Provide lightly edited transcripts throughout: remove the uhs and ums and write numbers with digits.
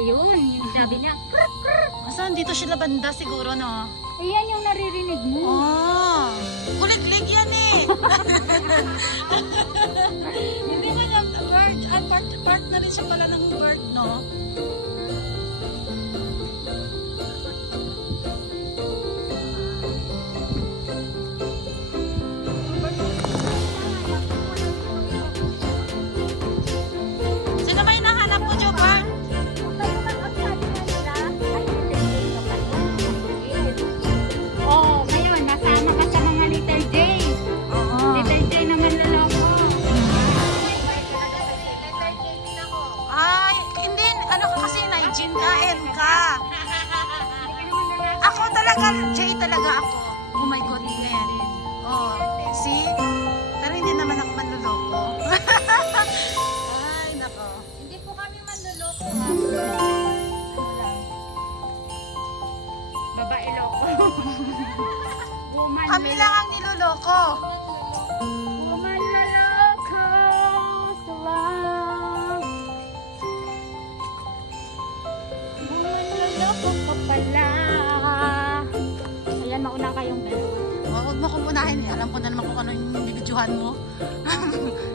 Ayun, yung sabi niya. Saan? Dito sila banda siguro, no? Ayan yung naririnig mo. Oh, kuliglig yan eh. Hindi man yung bird. Part na rin siya pala ng bird, no? Sino may nahanap mo, Jobart? Oh, ngayon, nasama ka sa mga Little J. Oo. Little J na manloloko. Ay, hindi. Ano ka kasi, Naijin ka, N ka. Ako talaga, J talaga ako. Oh my God, Len. Oh, see? Pero hindi naman ako manloloko. Ay, nako. Hindi po kami manloloko. Babae loko. Woman Kami lang ang niloloko. Woman loloko sa love. Woman loloko ka pala. Ayan, mauna kayong dalawa. Oh, huwag mo kong unahin eh. Alam ko na naman kung ano yung bibidyohan mo.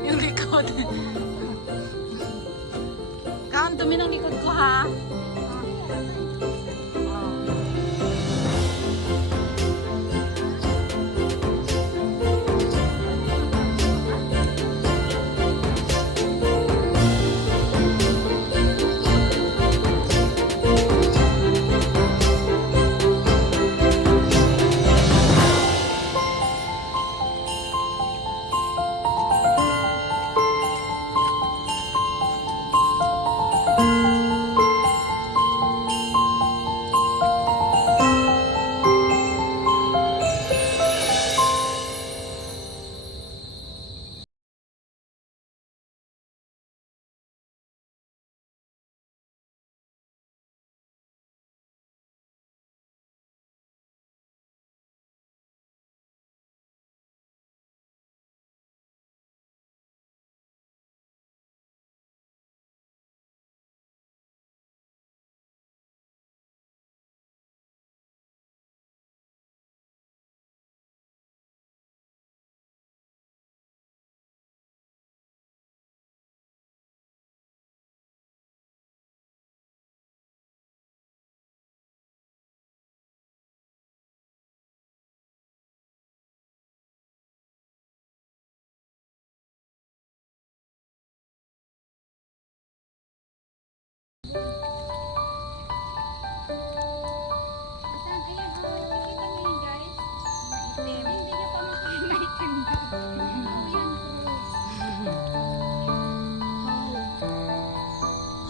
Yung likod. Kaan, dumi ng likod ko ha.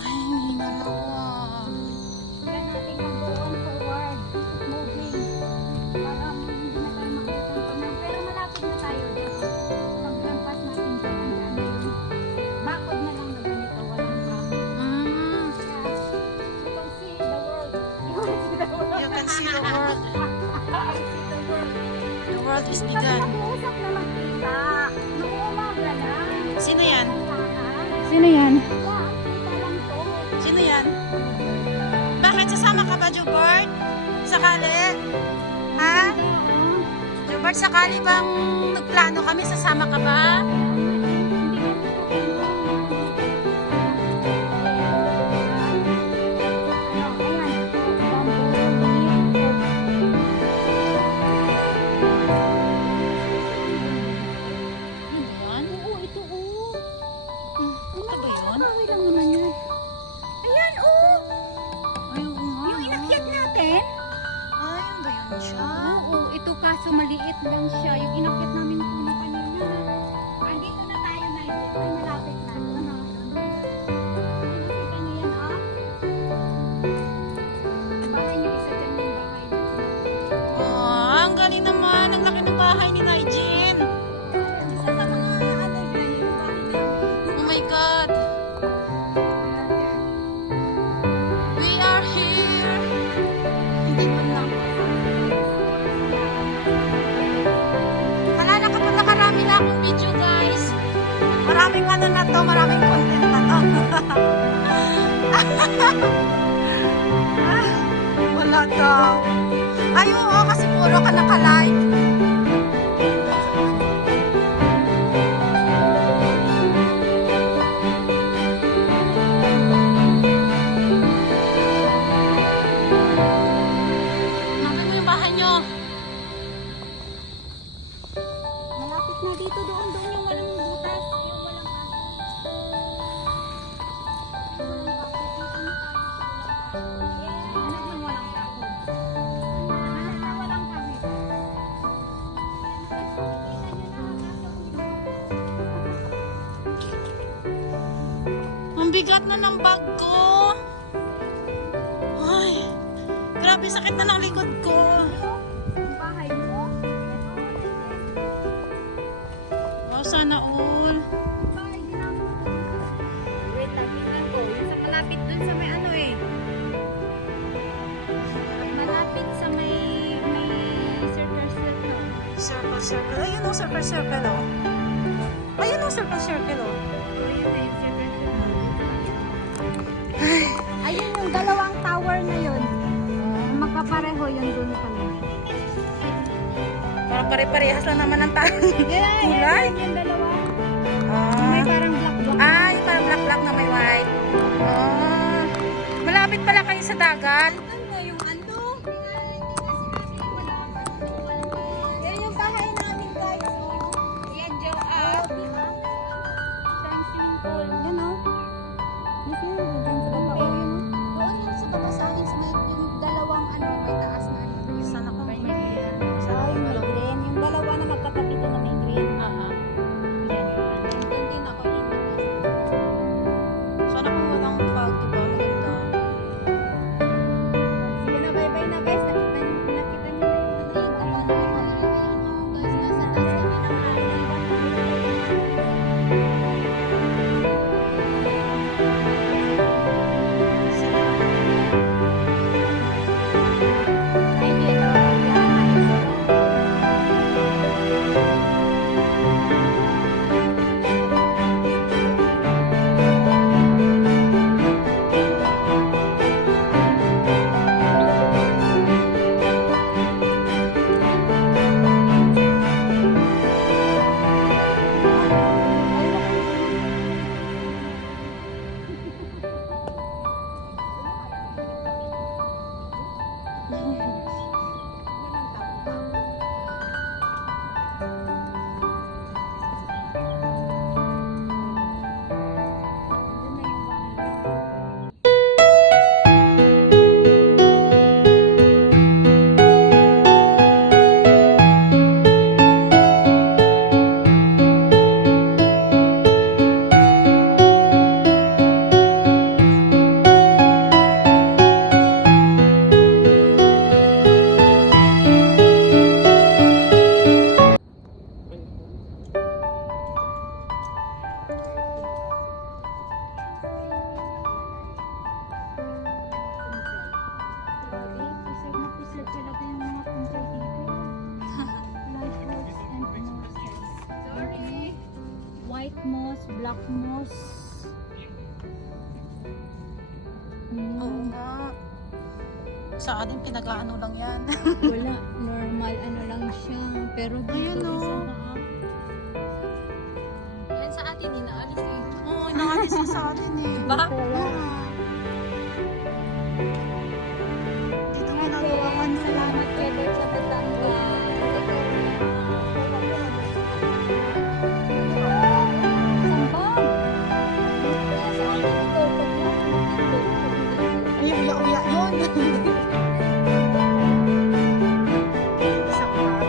Ay, hingal ako ah. Mm, you can see the world. The world is begun. Sino yan? Sino yan? Sino yan? Bakit sasama ka ba, Jobart? Sakali? Ha? Jobart, sakali bang nagplano kami, sasama ka ba? Kaso maliit lang siya. Yung inakyat namin po na kanina. Andito na tayo na ito. Ay, malapit na. Ano? Nakita niyo yan? Ah, wala daw. Ay, oo, kasi puro ka naka-live. Nakita mo yung bahay nyo. Malapit na dito, doon yung walang butas. Yung walang ano yung walang bakod? Hanap na walang kahit. Ang bigat na ng bag ko. Ay, grabe sakit na ng likod ko. Yung bahay mo? Oh, sana all. Bahay din ako. Wait lang, tingnan ko. Yung sa malapit dun sa may ano eh. Malapit sa may circle. Circle, circle. Ayun o, circle, circle o. Ayun o, circle, circle o. So, yun na yung circle. Ayun yung dalawang tower na yun. Magkapareho yun dun pala. Parang pare-parehas lang naman ang tao. Yeah, Kulay? yan yung dalawa. Ah. May parang black-black. Ay, parang black-black na may white. Oh. Malapit pala kayo sa dagat. Ano yung ano? Yan yung bahay namin guys. Yan, Joe. Sa swimming pool. Yan o. Yes, yun. Diyan sa baba. Doon yung sa baba sa akin. Sa may yung dalawang ano, may taas na ano. Sana ko may Ay, may green. Yung dalawa na magkatabi doon na may green. Yan. Doon din ako Sana kung walang fog, diba? Maganda. Sige na, bye-bye na guys. Nakita niyo na yung ano yung guys. Nasa taas kami ng ay, dito. White moss, black moss. Oo nga. Sa atin, pinag-ano lang yan. Wala, normal ano lang siya. Pero dito Ayun, oh. isa na yan sa atin, inaalis eh. Oo, nakalis na sa atin eh. Diba? Dito ginagawa ka na. Salamat kay Lord sa Batangas. Sambang! Kaya sa atin ito, pag yung Ay, uya-uya yun. Isang araw.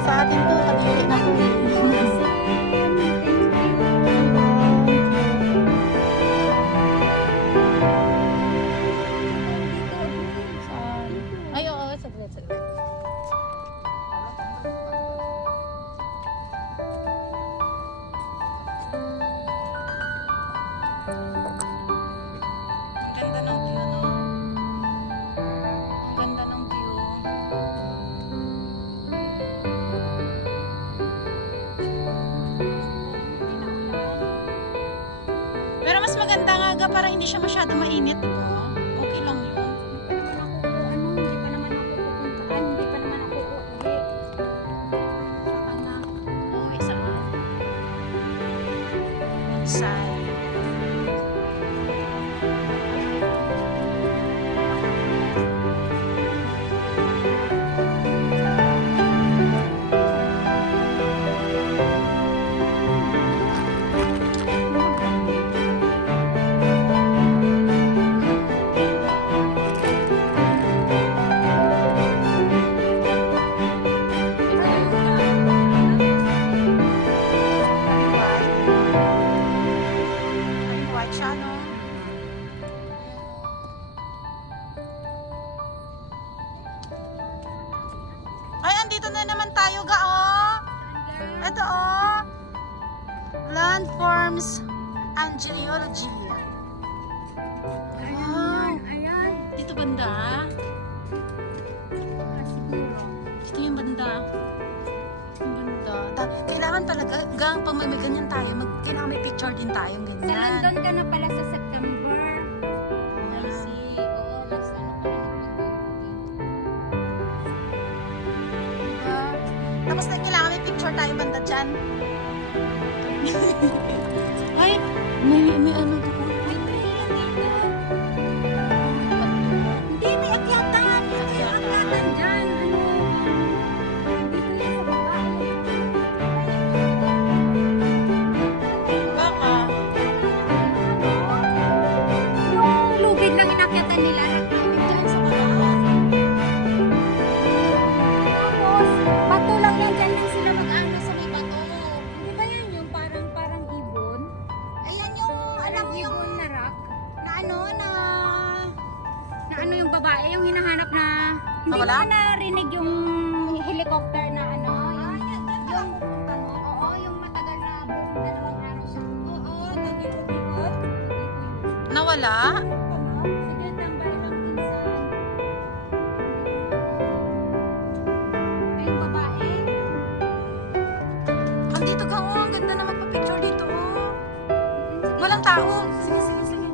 Sa atin to, kadili na to. Thank you. mas maganda nga ga para hindi siya masyado mainit. Diba? Okay lang yun. Hindi pa naman ako pupuntaan, hindi pa naman ako uuwi. Saka na. Uuwi saan? Outside. White siya, no? Ay, andito na naman tayo, ga, oh. Ito, oh. Landforms and Geology. Wow. Ayan. Dito banda. Siguro. Dito yung banda. Yung banda. Kailangan talaga, gang, pag may ganyan tayo, kailangan may picture din tayo, Sa ganyan. London ka na pala sa September. I see. Oo, last ano pa rin Diba? Tapos na kailangan may picture tayo banda dyan. Ay, may ano doon. Hindi, may akyatan. May akyatan dyan. Ano? Dito yan sa baba. Baka. Yung lubid lang inakyatan nila. Nagtawid dyan sa baba. Tapos, bato lang yan. Dyan lang sila mag-ano sa may bato. Di ba yan yung parang ibon? Ayan yung, alam mo yung ibon na rock? Na ano, na ano yung babae, yung hinahanap na hindi mo Wala? ba narinig yung helicopter na ano? Yung, oo, yung matagal na buong dalawang araw siya. Oo, nag-ikot-ikot. Nawala? Sige, tambay lang minsan. Ay, yung babae. Andito ka, oh. Ang ganda na magpa-picture dito, oh. Walang tao. Sige, sige, sige.